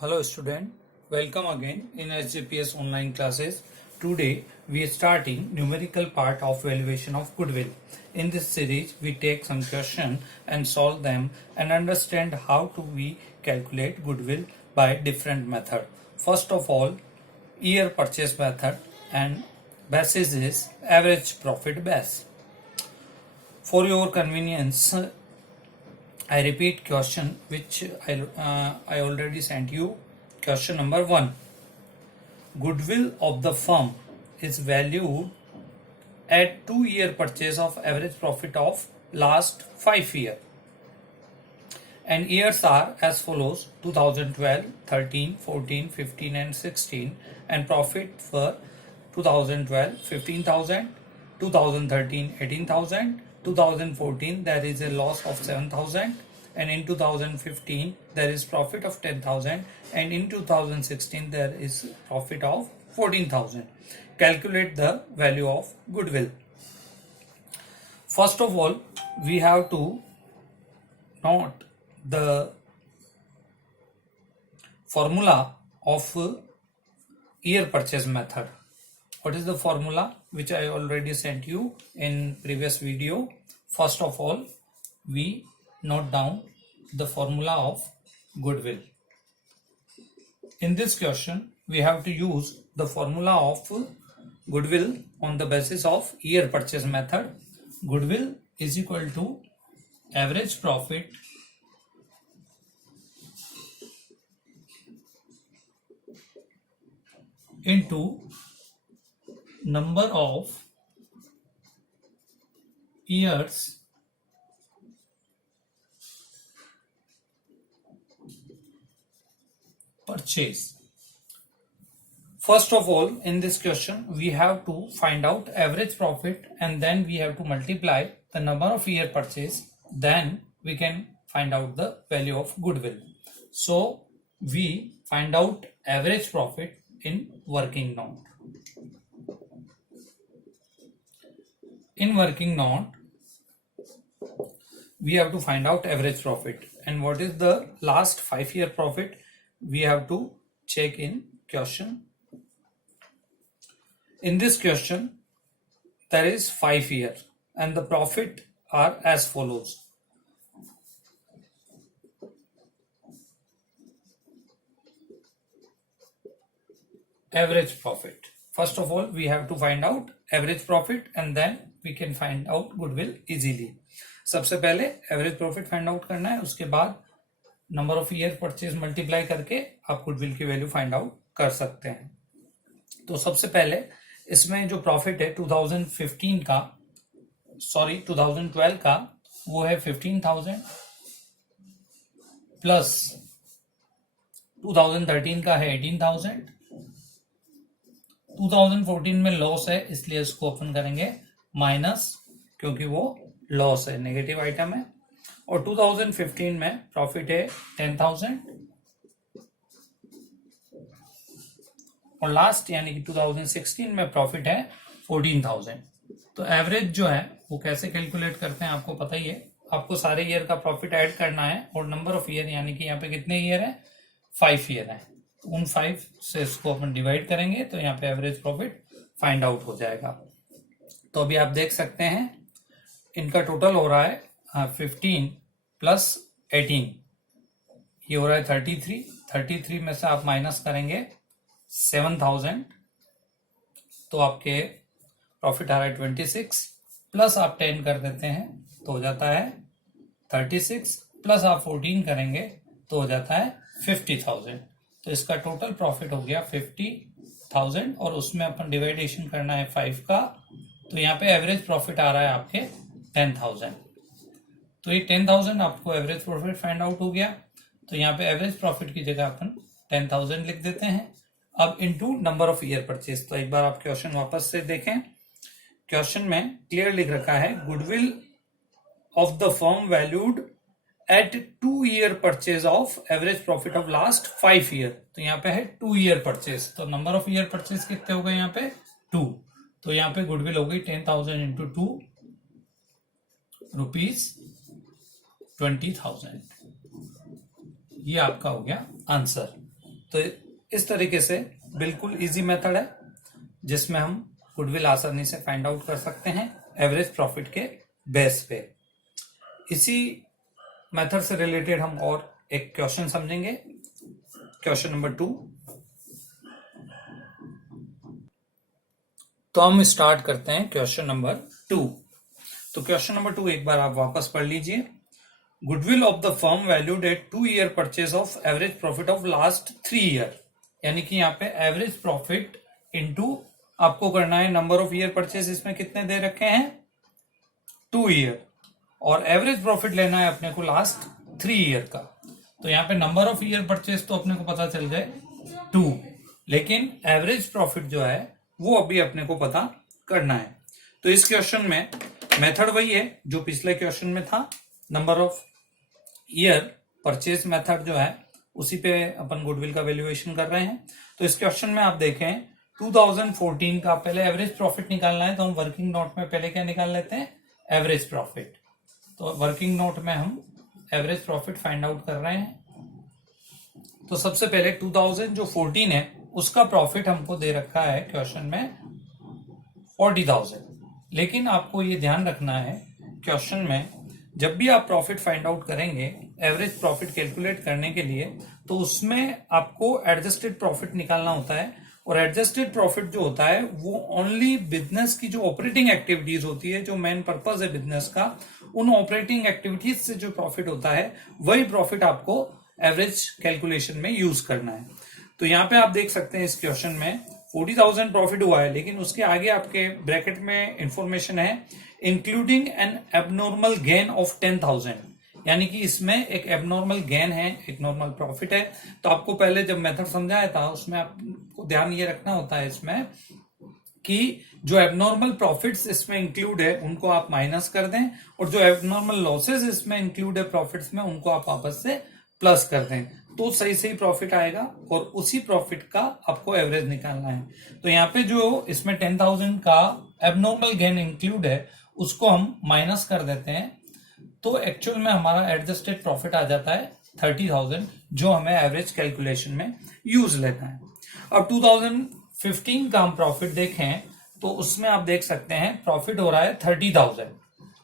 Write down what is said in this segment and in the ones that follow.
Hello student, welcome again in SJPS online classes. Today we are starting numerical part of valuation of goodwill. In this series we take some question and solve them and understand how to we calculate goodwill by different method. First of all, year purchase method and basis is average profit base. For your convenience, I repeat question which I already sent you. Question number 1. Goodwill of the firm is valued at 2-year purchase of average profit of last 5 year. And years are as follows: 2012, 13, 14, 15 and 16, and profit for 2012 15,000, 2013 18,000, 2014 there is a loss of 7,000, and in 2015 there is profit of 10,000, and in 2016 there is profit of 14,000. Calculate the value of goodwill. First of all, we have to note the formula of year purchase method. What is the formula which I already sent you in previous video? First of all, we note down the formula of goodwill. In this question, we have to use the formula of goodwill on the basis of year purchase method. Goodwill is equal to average profit into number of years purchase. First of all, in this question, we have to find out average profit and then we have to multiply the number of year purchase. Then we can find out the value of goodwill. So we find out average profit in working note. In working note, we have to find out average profit. And what is the last 5-year profit? We have to check in question. In this question, there is 5 years and the profit are as follows. Average profit. First of all, we have to find out average profit and then we can find out goodwill easily. सबसे पहले average profit find out करना है, उसके बाद number of year purchase multiply करके आप goodwill की value find out कर सकते हैं. तो सबसे पहले इसमें जो प्रॉफिट है 2012 का वो है 15,000 प्लस 2013 का है 18,000. 2014 में लॉस है इसलिए इसको ओपन करेंगे माइनस, क्योंकि वो लॉस है, नेगेटिव आइटम है. और 2015 में प्रॉफिट है 10,000 और लास्ट यानी कि 2016 में प्रॉफिट है 14,000. तो एवरेज जो है वो कैसे कैलकुलेट करते हैं आपको पता ही है. आपको सारे ईयर का प्रॉफिट ऐड करना है और नंबर ऑफ ईयर यानी कि यहाँ पे कितने ईयर है, 5 ईयर है. तो उन 5 से इसको अपन डिवाइड करेंगे तो यहाँ पे एवरेज प्रॉफिट फाइंड आउट हो जाएगा. तो अभी आप देख सकते हैं इनका टोटल हो रहा है 15 प्लस 18, ये हो रहा है 33 में से आप माइनस करेंगे 7,000 तो आपके प्रॉफिट आ रहा है 26, प्लस आप 10 कर देते हैं तो हो जाता है 36, प्लस आप 14 करेंगे तो हो जाता है 50,000. तो इसका टोटल प्रॉफिट हो गया 50,000 और उसमें अपन डिवाइडेशन करना है 5 का. तो यहाँ पे एवरेज प्रॉफिट आ रहा है आपके 10,000. तो ये 10,000 आपको एवरेज प्रॉफिट फाइंड आउट हो गया. तो यहाँ पे एवरेज प्रॉफिट की जगह अपन 10,000 लिख देते हैं. अब into number of year purchase. तो एक बार आप क्वेश्चन वापस से देखें. क्वेश्चन में क्लियर लिख रखा है goodwill of the firm valued at 2-year purchase of average profit of last 5 year. तो यहाँ पे है 2-year परचेज. तो नंबर ऑफ ईयर परचेज कितने हो गए यहाँ पे 2. तो यहाँ पे गुडविल हो गई 10,000 इंटू 2 रुपीज 20,000. ये आपका हो गया आंसर. तो इस तरीके से बिल्कुल इजी मेथड है जिसमें हम गुडविल आसानी से फाइंड आउट कर सकते हैं एवरेज प्रॉफिट के बेस पे। इसी मेथड से रिलेटेड हम और एक क्वेश्चन समझेंगे, क्वेश्चन नंबर 2। तो हम स्टार्ट करते हैं क्वेश्चन नंबर 2। तो क्वेश्चन नंबर 2 एक बार आप वापस पढ़ लीजिए। Goodwill of the firm valued at 2 year purchase of average profit of last 3 year, यानी कि यहाँ पे एवरेज प्रॉफिट इनटू आपको करना है नंबर ऑफ ईयर परचेज, इसमें कितने दे रखे हैं 2 ईयर, और एवरेज प्रॉफिट लेना है अपने को लास्ट 3 ईयर का। तो यहाँ पे नंबर ऑफ ईयर परचेज तो अपने को पता चल गए 2, लेकिन एवरेज प्रॉफिट जो है वो अभी अपने को पता करना है। तो इस क्वेश्चन में मेथड वही है जो पिछले क्वेश्चन में था, number of year purchase method जो है उसी पे अपन गुडविल का वैल्यूएशन कर रहे हैं। तो इस क्वेश्चन में आप देखें 2014 का पहले एवरेज प्रॉफिट निकालना है, तो हम वर्किंग नोट में पहले क्या निकाल लेते हैं एवरेज प्रॉफिट। तो वर्किंग नोट में हम एवरेज प्रॉफिट फाइंड आउट कर रहे हैं। तो सबसे पहले 2014 है उसका प्रॉफिट हमको दे रखा है क्वेश्चन में 40,000, लेकिन आपको ये ध्यान रखना है क्वेश्चन में जब भी आप प्रॉफिट फाइंड आउट करेंगे एवरेज प्रॉफिट कैलकुलेट करने के लिए, तो उसमें आपको एडजस्टेड प्रॉफिट निकालना होता है। और एडजस्टेड प्रॉफिट जो होता है वो ओनली बिजनेस की जो ऑपरेटिंग एक्टिविटीज होती है, जो मेन पर्पस है बिजनेस का, उन ऑपरेटिंग एक्टिविटीज से जो प्रॉफिट होता है वही प्रॉफिट आपको एवरेज कैलकुलेशन में यूज करना है। तो यहाँ पे आप देख सकते हैं इस क्वेश्चन में 40,000 प्रॉफिट हुआ है, लेकिन उसके आगे आपके ब्रैकेट में इंफॉर्मेशन है including N abnormal gain of 10,000, यानी कि इसमें एक एबनॉर्मल गेन है, एक नॉर्मल प्रॉफिट है। तो आपको पहले जब मेथड समझाया था उसमें आपको ध्यान ये रखना होता है इसमें कि जो एबनॉर्मल प्रॉफिट्स इसमें इंक्लूड है उनको आप माइनस कर दें, और जो एबनॉर्मल लॉसेस इसमें इंक्लूड है प्रॉफिट्स में उनको आप वापस से प्लस कर दें, तो सही सही प्रॉफिट आएगा और उसी प्रॉफिट का आपको एवरेज निकालना है। तो यहाँ पे जो इसमें 10,000 का एबनॉर्मल गेन इंक्लूड है उसको हम माइनस कर देते हैं, तो एक्चुअल में हमारा एडजस्टेड प्रॉफिट आ जाता है 30,000, जो हमें एवरेज कैलकुलेशन में यूज लेना है। अब 2015 का हम प्रॉफिट देखें तो उसमें आप देख सकते हैं प्रॉफिट हो रहा है 30,000,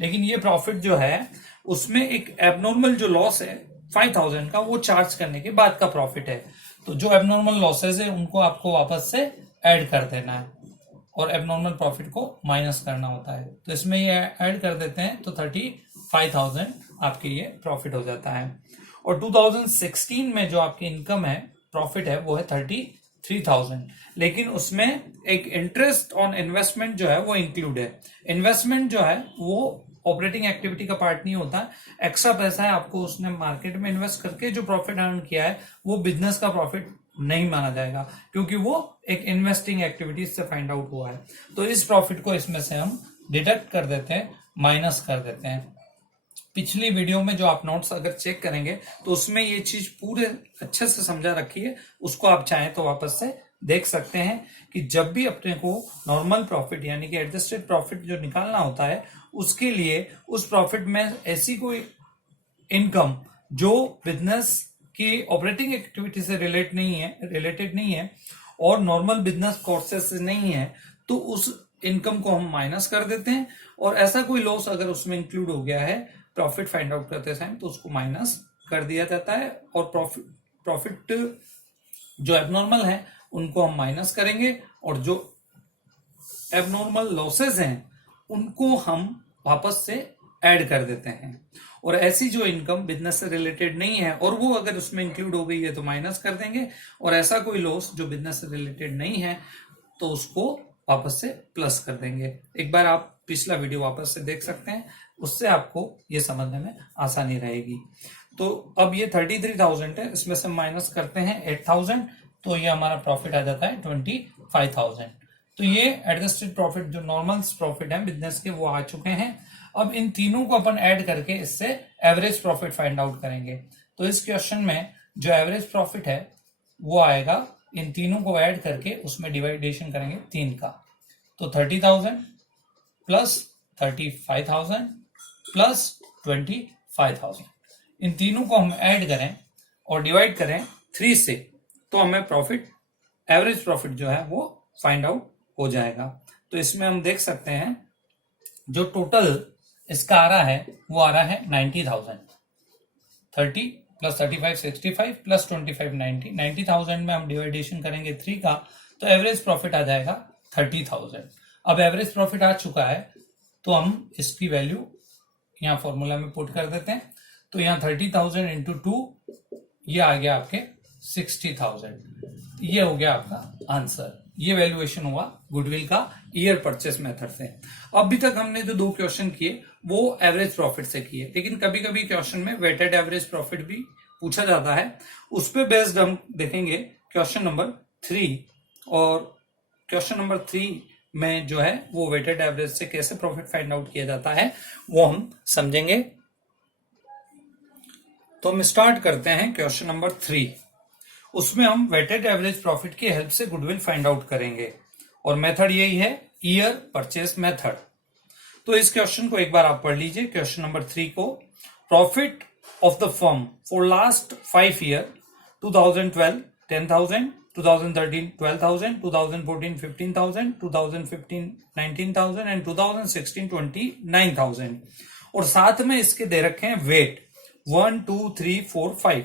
लेकिन ये प्रॉफिट जो है उसमें एक एबनॉर्मल जो लॉस है 5,000 का, वो चार्ज करने के बाद का प्रॉफिट है। तो जो एबनॉर्मल लॉसेज है उनको आपको वापस से ऐड कर देना है और एबनॉर्मल प्रॉफिट को माइनस करना होता है। तो इसमें ये ऐड कर देते हैं तो 35,000 आपके ये प्रॉफिट हो जाता है। और 2016 में जो आपकी इनकम है प्रॉफिट है वो है 33,000, लेकिन उसमें एक इंटरेस्ट ऑन इन्वेस्टमेंट जो है वो इंक्लूड है। इन्वेस्टमेंट जो है वो ऑपरेटिंग एक्टिविटी का पार्ट नहीं होता, एक्स्ट्रा पैसा है, आपको उसने मार्केट में इन्वेस्ट करके जो प्रॉफिट अर्न किया है वो बिजनेस का प्रॉफिट नहीं माना जाएगा, क्योंकि वो एक इन्वेस्टिंग एक्टिविटीज से फाइंड आउट हुआ है। तो इस प्रॉफिट को इसमें से हम डिडक्ट कर देते हैं, माइनस कर देते हैं। पिछली वीडियो में जो आप नोट्स अगर चेक करेंगे तो उसमें ये चीज पूरे अच्छे से समझा रखी है, उसको आप चाहें तो वापस से देख सकते हैं कि जब भी अपने को नॉर्मल प्रॉफिट यानी कि एडजस्टेड प्रॉफिट जो निकालना होता है उसके लिए उस प्रॉफिट में ऐसी कोई इनकम जो बिजनेस की ऑपरेटिंग एक्टिविटी से रिलेटेड नहीं है और नॉर्मल बिजनेस कोर्सेस से नहीं है, तो उस इनकम को हम माइनस कर देते हैं। और ऐसा कोई लॉस अगर उसमें इंक्लूड हो गया है प्रॉफिट फाइंड आउट करते टाइम तो उसको माइनस कर दिया जाता है, और प्रॉफिट जो एबनॉर्मल है उनको हम माइनस करेंगे और जो एबनॉर्मल लॉसेस हैं उनको हम वापस से ऐड कर देते हैं। और ऐसी जो इनकम बिजनेस से रिलेटेड नहीं है और वो अगर उसमें इंक्लूड हो गई है तो माइनस कर देंगे, और ऐसा कोई लॉस जो बिजनेस से रिलेटेड नहीं है तो उसको वापस से प्लस कर देंगे। एक बार आप पिछला वीडियो वापस से देख सकते हैं, उससे आपको ये समझने में आसानी रहेगी। तो अब ये 33,000 है, इसमें से माइनस करते हैं 8,000, तो ये हमारा प्रॉफिट आ जाता है 25,000। तो ये एडजस्टेड प्रॉफिट जो नॉर्मल प्रॉफिट है बिजनेस के वो आ चुके हैं। अब इन तीनों को अपन ऐड करके इससे एवरेज प्रॉफिट फाइंड आउट करेंगे। तो इस क्वेश्चन में जो एवरेज प्रॉफिट है वो आएगा, इन तीनों को ऐड करके उसमें डिवाइडेशन करेंगे 3 का, तो 30,000 प्लस 35,000 प्लस 25,000, इन तीनों को हम ऐड करें और डिवाइड करें 3 से, तो हमें प्रॉफिट, एवरेज प्रॉफिट जो है वो फाइंड आउट हो जाएगा। तो इसमें हम देख सकते हैं जो टोटल इसका आ रहा है वो आ रहा है 90,000। 30 प्लस 35 65 प्लस 25 90। 90,000 में हम डिवाइडेशन करेंगे 3 का, तो एवरेज प्रॉफिट आ जाएगा 30,000। अब एवरेज प्रॉफिट आ चुका है तो हम इसकी वैल्यू यहाँ फॉर्मूला में पुट कर देते हैं। तो यहाँ 30,000 इंटू 2, ये आ गया आपके 60,000। ये हो गया आपका आंसर। ये वैल्यूएशन हुआ गुडविल का ईयर परचेस मेथड से। अभी तक हमने जो 2 क्वेश्चन किए वो एवरेज प्रॉफिट से किए, लेकिन कभी कभी क्वेश्चन में वेटेड एवरेज प्रॉफिट भी पूछा जाता है। उस पर बेस्ड हम देखेंगे क्वेश्चन नंबर 3, और क्वेश्चन नंबर 3 में जो है वो वेटेड एवरेज से कैसे प्रॉफिट फाइंड आउट किया जाता है वो हम समझेंगे। तो हम स्टार्ट करते हैं क्वेश्चन नंबर 3। उसमें हम वेटेड एवरेज प्रॉफिट की हेल्प से गुडविल फाइंड आउट करेंगे, और मेथड यही है, ईयर परचेस मेथड। तो इस क्वेश्चन को एक बार आप पढ़ लीजिए, क्वेश्चन नंबर 3 को। Profit of the firm for last 5 year, 2012 10,000, 2013 12,000, 2014 15,000, 2015 19,000 and 2016 29,000। और साथ में इसके दे रखे हैं वेट 1 2 3 4 5।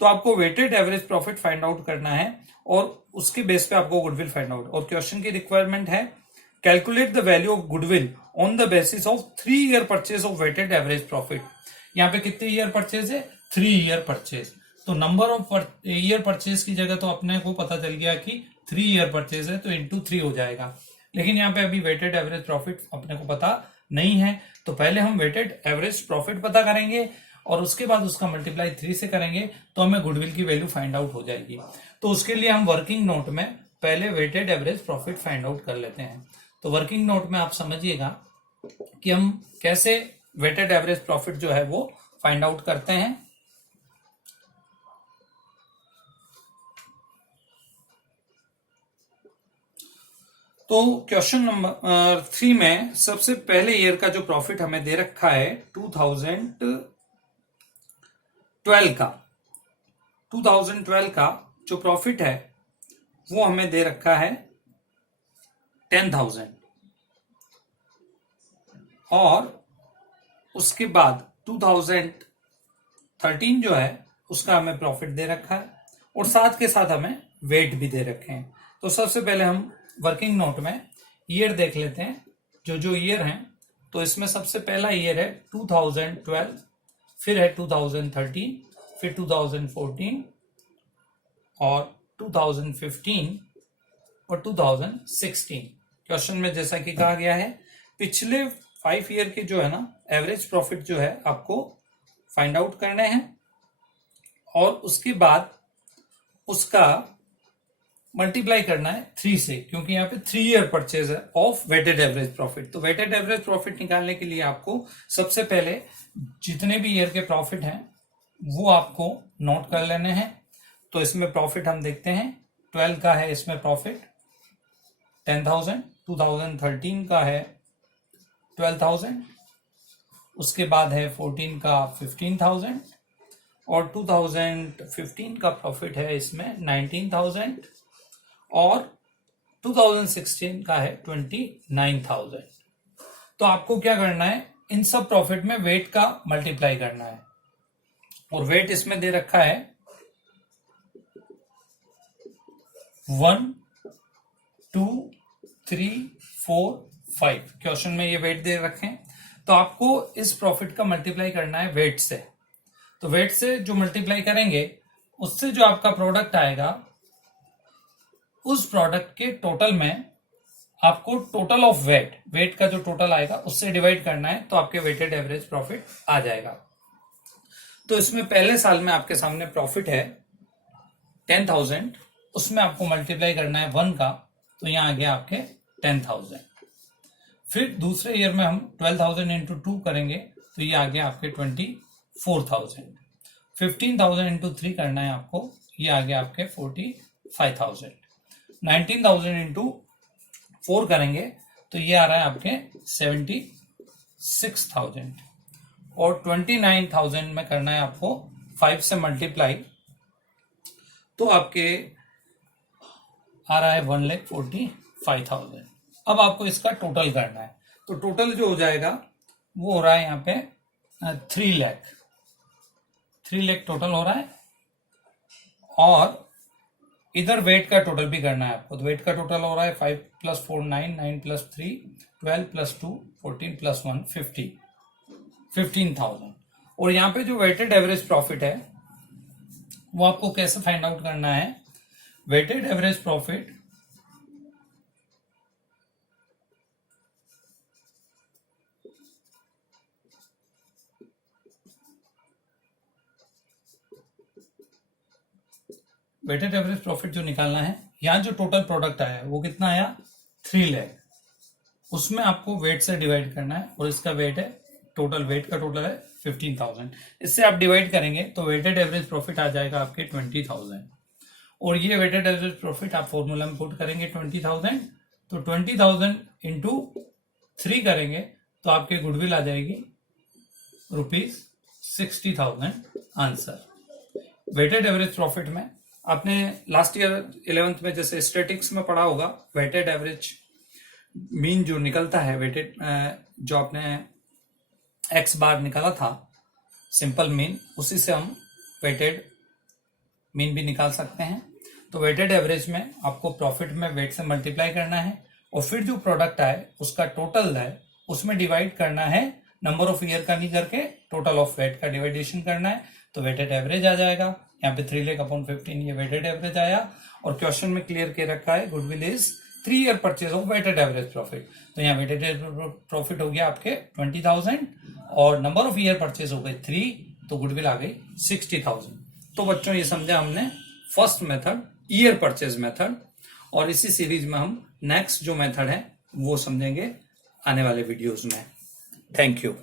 तो आपको weighted average profit find out करना है, और उसके बेस पे आपको गुडविल फाइंड आउट। और क्वेश्चन की रिक्वायरमेंट है, calculate the value of goodwill on the basis of 3 year purchase of weighted average profit. यहाँ पे कितने ईयर परचेज है? 3 ईयर परचेज। तो नंबर ऑफ ईयर परचेज की जगह तो अपने को पता चल गया कि 3 ईयर परचेज है, तो इंटू 3 हो जाएगा। लेकिन यहाँ पे अभी वेटेड एवरेज प्रॉफिट अपने को पता नहीं है, तो पहले हम वेटेड एवरेज प्रॉफिट पता करेंगे और उसके बाद उसका मल्टीप्लाई 3 से करेंगे, तो हमें गुडविल की वैल्यू फाइंड आउट हो जाएगी। तो उसके लिए हम वर्किंग नोट में पहले weighted average profit find out कर लेते हैं। तो वर्किंग नोट में आप समझिएगा कि हम कैसे वेटेड एवरेज प्रॉफिट जो है वो फाइंड आउट करते हैं। तो क्वेश्चन नंबर 3 में सबसे पहले ईयर का जो प्रॉफिट हमें दे रखा है 2012 का, 2012 का जो प्रॉफिट है वो हमें दे रखा है 10,000, और उसके बाद 2013 जो है उसका हमें प्रॉफिट दे रखा है, और साथ के साथ हमें वेट भी दे रखे हैं। तो सबसे पहले हम वर्किंग नोट में ईयर देख लेते हैं, जो जो ईयर हैं। तो इसमें सबसे पहला ईयर है 2012, फिर है 2013, फिर 2014 और 2015 और 2016। क्वेश्चन में जैसा कि कहा गया है, पिछले 5 ईयर के जो है ना एवरेज प्रॉफिट जो है आपको फाइंड आउट करने हैं, और उसके बाद उसका मल्टीप्लाई करना है 3 से, क्योंकि यहाँ पे 3 ईयर परचेज है ऑफ वेटेड एवरेज प्रॉफिट। तो वेटेड एवरेज प्रॉफिट निकालने के लिए आपको सबसे पहले जितने भी ईयर के प्रॉफिट हैं वो आपको नोट कर लेने हैं। तो इसमें प्रॉफिट हम देखते हैं, 12 का है इसमें प्रॉफिट 10,000, 2013 का है 12,000, उसके बाद है 14 का 15,000, और 2015 का प्रॉफिट है इसमें 19,000, और 2016 का है 29,000। तो आपको क्या करना है, इन सब प्रॉफिट में वेट का मल्टीप्लाई करना है, और वेट इसमें दे रखा है 1 2 3 4 5। क्वेश्चन में ये वेट दे रखे हैं, तो आपको इस प्रॉफिट का मल्टीप्लाई करना है वेट से। तो वेट से जो मल्टीप्लाई करेंगे उससे जो आपका प्रोडक्ट आएगा, उस प्रोडक्ट के टोटल में आपको टोटल ऑफ वेट का जो टोटल आएगा उससे डिवाइड करना है, तो आपके वेटेड एवरेज प्रॉफिट आ जाएगा। तो इसमें पहले साल में आपके सामने प्रॉफिट है 10,000, उसमें आपको मल्टीप्लाई करना है 1 का, तो यहां आ गया आपके 10,000। फिर दूसरे ईयर में हम 12,000 इंटू 2 करेंगे, तो ये आ गया आपके 24,000। 15,000 इंटू 3 करना है आपको, ये आ गया आपके 45,000। 19,000 इंटू 4 करेंगे, तो ये आ रहा है आपके 76,000, और 29,000 में करना है आपको 5 से मल्टीप्लाई, तो आपके आ रहा है 1,45,000। अब आपको इसका टोटल करना है, तो टोटल जो हो जाएगा वो हो रहा है यहाँ पे 3 लाख टोटल हो रहा है। और इधर वेट का टोटल भी करना है आपको, तो वेट का टोटल हो रहा है 5 + 4 9, 9 + 3 12 + 2 14 + 1 15,000। और यहाँ पे जो वेटेड एवरेज प्रॉफिट है वो आपको कैसे फाइंड आउट करना है। Weighted average profit weighted average profit जो निकालना है, यहाँ जो टोटल प्रोडक्ट आया है वो कितना आया 3 लाख, उसमें आपको वेट से डिवाइड करना है और इसका वेट है, टोटल वेट का टोटल है 15,000। इससे आप डिवाइड करेंगे तो वेटेड एवरेज प्रॉफिट आ जाएगा आपके 20,000। और ये वेटेड एवरेज प्रॉफिट आप फॉर्मूला में पुट करेंगे 20,000, तो 20,000 इंटू 3 करेंगे तो आपके गुडविल आ जाएगी ₹60,000 आंसर। वेटेड एवरेज प्रॉफिट में आपने लास्ट ईयर 11th में जैसे स्टैटिक्स में पढ़ा होगा, वेटेड एवरेज मीन जो निकलता है, वेटेड जो आपने एक्स बार निकाला था सिंपल मीन, उसी से हम वेटेड मीन भी निकाल सकते हैं। तो वेटेड एवरेज में आपको प्रॉफिट में वेट से मल्टीप्लाई करना है और फिर जो प्रोडक्ट आए उसका टोटल है उसमें डिवाइड करना है, नंबर ऑफ ईयर का नहीं करके टोटल ऑफ वेट का डिवाइडेशन करना है, तो वेटेड एवरेज आ जाएगा। यहाँ पे 3 लाख/15 ये वेटेड एवरेज आया। और क्वेश्चन में क्लियर के रखा है goodwill is 3 year purchase of weighted average profit, तो यहाँ वेटेड एवरेज प्रॉफिट हो गया आपके 20,000 और नंबर ऑफ ईयर परचेज हो गए 3, तो गुडविल आ गई 60,000। तो बच्चों ये समझा हमने first method, year purchase method, और इसी सीरीज में हम नेक्स्ट जो मेथड है वो समझेंगे आने वाले वीडियोस में। Thank you.